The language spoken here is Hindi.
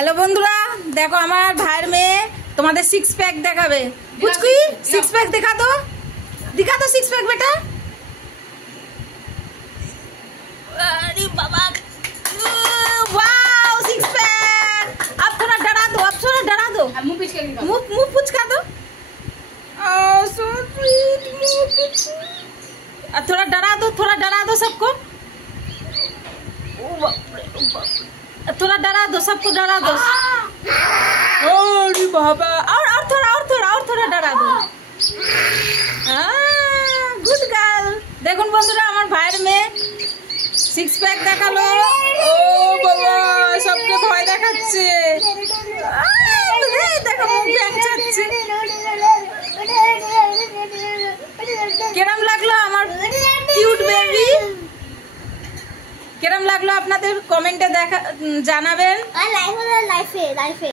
हेलो बंधुरा देखो हमार भाईर में तुम्हारे सिक्स पैक देखाबे पुचकु सिक्स पैक दिखा दो सिक्स पैक बेटा। अरे बाबा वाओ सिक्स पैक। अब थोड़ा डरा दो मुंह पुचका दो। So sweet. अब थोड़ा डरा दो सबको। थोड़ा डरा दो सबको डरा दो। अरे बाबा और थोड़ा डरा दो। Good girl. देखुन बंधुरा আমার ভাইয়ের মেয়ে সিক্স প্যাক দেখালো। ও বাবা সবকে ভয় দেখাচ্ছে। দেখো মুখ ভেঙচাচ্ছে। কেমন লাগলো আমার কিউট বেবি? কেমন লাগলো আপনাদের কমেন্টে দেখা জানাবেন। লাইফে